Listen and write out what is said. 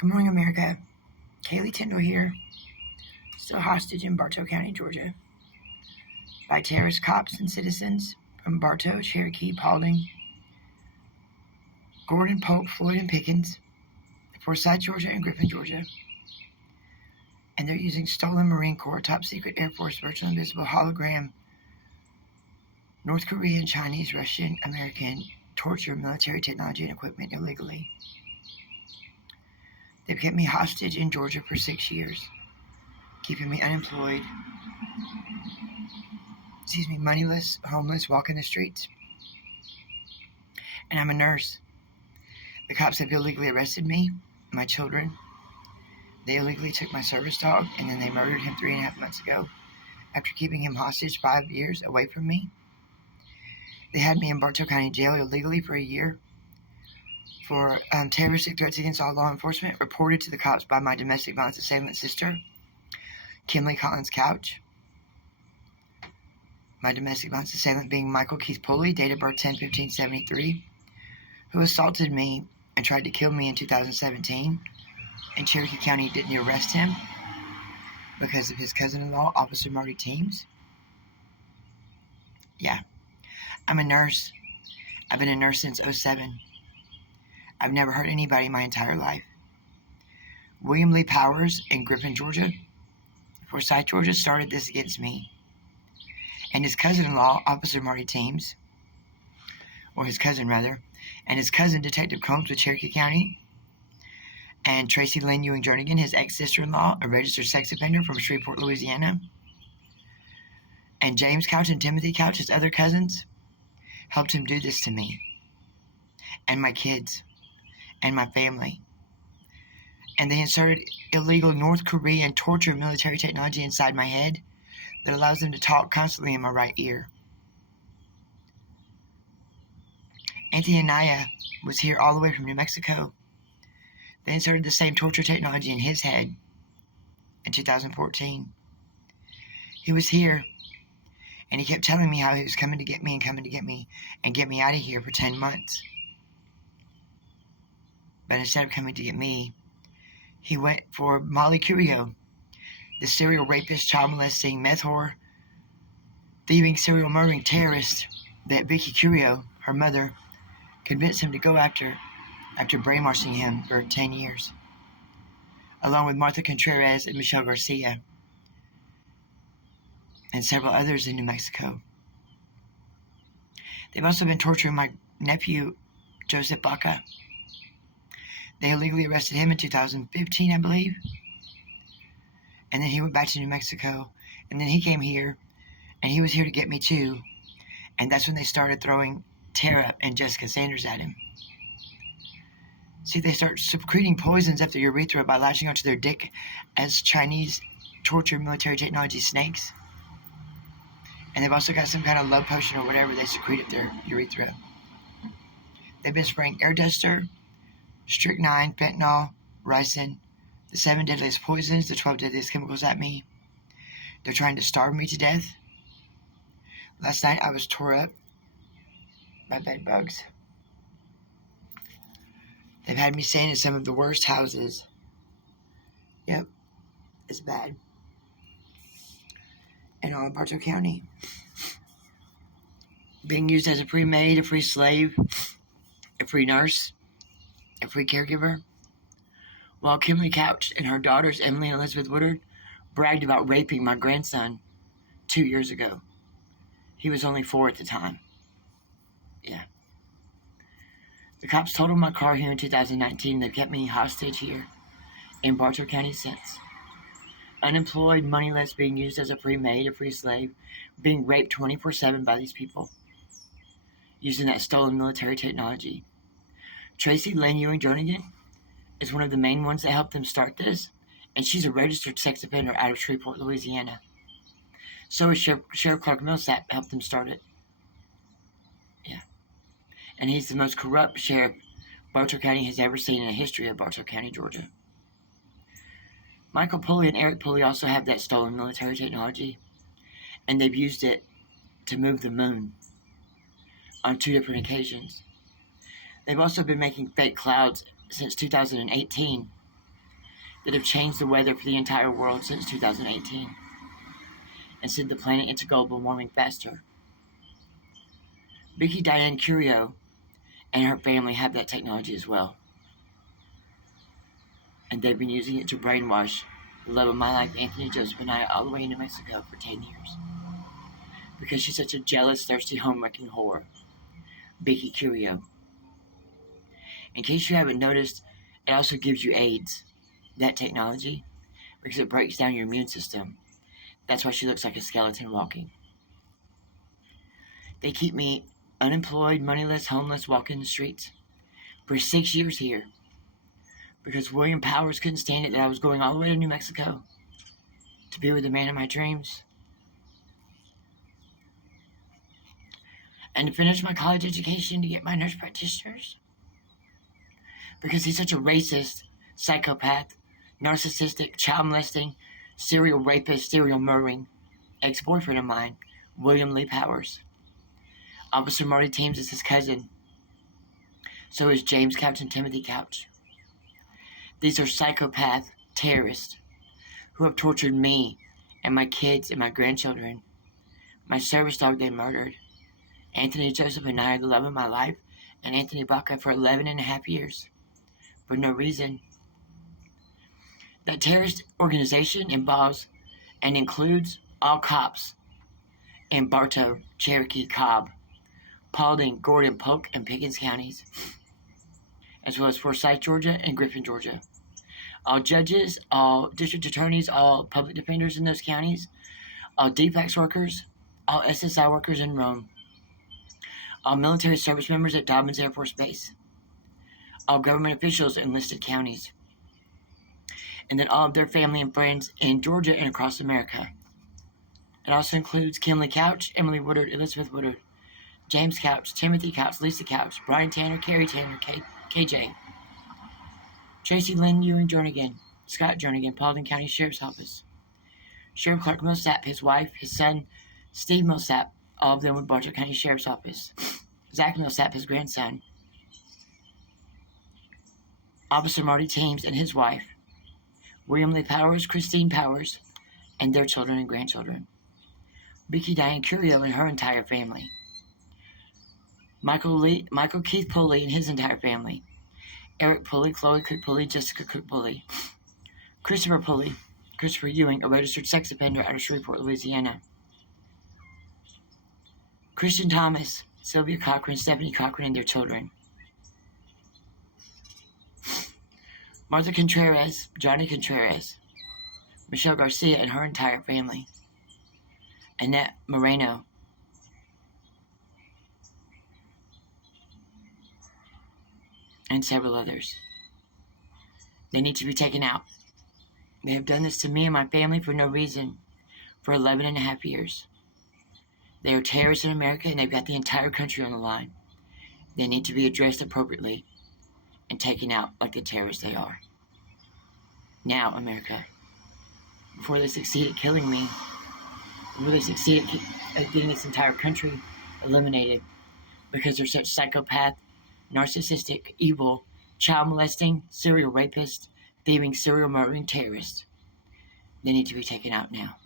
Good morning, America. Kaylee Tyndall here, still hostage in Bartow County, Georgia, by terrorist cops and citizens from Bartow, Cherokee, Paulding, Gordon, Polk, Floyd, and Pickens, Forsyth, Georgia, and Griffin, Georgia. And they're using stolen Marine Corps, top secret Air Force, virtual invisible hologram, North Korean, Chinese, Russian, American torture, military technology, and equipment illegally. They've kept me hostage in Georgia for 6 years, keeping me unemployed, moneyless, homeless, walking the streets. And I'm a nurse. The cops have illegally arrested me, my children. They illegally took my service dog, and then they murdered him 3.5 months ago after keeping him hostage 5 years away from me. They had me in Bartow County Jail illegally for a year for terroristic threats against all law enforcement, reported to the cops by my domestic violence assailant sister, Kimberly Collins Couch. My domestic violence assailant being Michael Keith Pulley, date of birth 10/15/73, who assaulted me and tried to kill me in 2017. And Cherokee County didn't arrest him because of his cousin-in-law, Officer Marty Teams. Yeah, I'm a nurse. I've been a nurse since 2007. I've never hurt anybody my entire life. William Lee Powers in Griffin, Georgia, Forsyth, Georgia, started this against me. And his cousin-in-law, Officer Marty Teams, or his cousin rather, and his cousin, Detective Combs with Cherokee County, and Tracy Lynn Ewing Jernigan, his ex-sister-in-law, a registered sex offender from Shreveport, Louisiana, and James Couch and Timothy Couch, his other cousins, helped him do this to me, and my kids, and my family. And they inserted illegal North Korean torture military technology inside my head that allows them to talk constantly in my right ear. Anthony Anaya was here all the way from New Mexico. They inserted the same torture technology in his head in 2014. He was here, and he kept telling me how he was coming to get me and get me out of here for 10 months. But instead of coming to get me, he went for Molly Curio, the serial rapist, child molesting, meth whore, thieving, serial murdering terrorist that Vicky Curio, her mother, convinced him to go after brainwashing him for 10 years, along with Martha Contreras and Michelle Garcia, and several others in New Mexico. They've also been torturing my nephew, Joseph Baca. They illegally arrested him in 2015, I believe. And then he went back to New Mexico. And then he came here, and he was here to get me too. And that's when they started throwing Tara and Jessica Sanders at him. See, they start secreting poisons up their urethra by latching onto their dick as Chinese torture military technology snakes. And they've also got some kind of love potion or whatever they secrete up their urethra. They've been spraying air duster, strychnine, fentanyl, ricin, the 7 deadliest poisons, the 12 deadliest chemicals at me. They're trying to starve me to death. Last night I was tore up by bed bugs. They've had me staying in some of the worst houses. Yep, it's bad. In all of Bartow County. Being used as a free maid, a free slave, a free nurse, a free caregiver, while Kimberly Couch and her daughters, Emily and Elizabeth Woodard, bragged about raping my grandson 2 years ago. He was only 4 at the time. Yeah. The cops totaled my car here in 2019. They've kept me hostage here in Bartow County since. Unemployed, moneyless, being used as a free maid, a free slave, being raped 24/7 by these people, using that stolen military technology. Tracy Lynn Ewing Jernigan is one of the main ones that helped them start this, and she's a registered sex offender out of Shreveport, Louisiana. So is Sheriff Clark Millsap helped them start it. Yeah. And he's the most corrupt sheriff Bartow County has ever seen in the history of Bartow County, Georgia. Michael Pulley and Eric Pulley also have that stolen military technology, and they've used it to move the moon on 2 different occasions. They've also been making fake clouds since 2018 that have changed the weather for the entire world since 2018 and sent the planet into global warming faster. Vicky Diane Curio and her family have that technology as well. And they've been using it to brainwash the love of my life, Anthony Joseph, and I, all the way in New Mexico for 10 years. Because she's such a jealous, thirsty, home-wrecking whore. Vicky Curio. In case you haven't noticed, it also gives you AIDS, that technology, because it breaks down your immune system. That's why she looks like a skeleton walking. They keep me unemployed, moneyless, homeless, walking the streets for 6 years here. Because William Powers couldn't stand it that I was going all the way to New Mexico to be with the man of my dreams. And to finish my college education to get my nurse practitioners. Because he's such a racist, psychopath, narcissistic, child molesting, serial rapist, serial murdering ex-boyfriend of mine, William Lee Powers. Officer Marty Thames is his cousin. So is James Couch and Timothy Couch. These are psychopath terrorists who have tortured me and my kids and my grandchildren. My service dog they murdered. Anthony Joseph and I are the love of my life, and Anthony Baca for 11 and a half years. For no reason. That terrorist organization involves and includes all cops in Bartow, Cherokee, Cobb, Paulding, Gordon, Polk, and Pickens counties, as well as Forsyth, Georgia, and Griffin, Georgia. All judges, all district attorneys, all public defenders in those counties, all DFACS workers, all SSI workers in Rome, all military service members at Dobbins Air Force Base, all government officials in listed counties, and then all of their family and friends in Georgia and across America. It also includes Kimberly Couch, Emily Woodard, Elizabeth Woodard, James Couch, Timothy Couch, Lisa Couch, Brian Tanner, Carrie Tanner, KJ, Tracy Lynn Ewing Jernigan, Scott Jernigan, Paulding County Sheriff's Office, Sheriff Clark Millsap, his wife, his son, Steve Millsap, all of them with Bartow County Sheriff's Office, Zach Millsap, his grandson, Officer Marty Thames and his wife, William Lee Powers, Christine Powers, and their children and grandchildren, Vicky Diane Curio and her entire family, Michael Keith Pulley and his entire family, Eric Pulley, Chloe Cook Pulley, Jessica Cook Pulley, Christopher Ewing, a registered sex offender out of Shreveport, Louisiana, Christian Thomas, Sylvia Cochran, Stephanie Cochran, and their children, Martha Contreras, Johnny Contreras, Michelle Garcia and her entire family, Annette Moreno, and several others. They need to be taken out. They have done this to me and my family for no reason for 11 and a half years. They are terrorists in America, and they've got the entire country on the line. They need to be addressed appropriately and taken out like the terrorists they are. Now, America, before they succeed at killing me, before they succeed at getting this entire country eliminated because they're such psychopath, narcissistic, evil, child molesting, serial rapist, thieving, serial murdering terrorists, they need to be taken out now.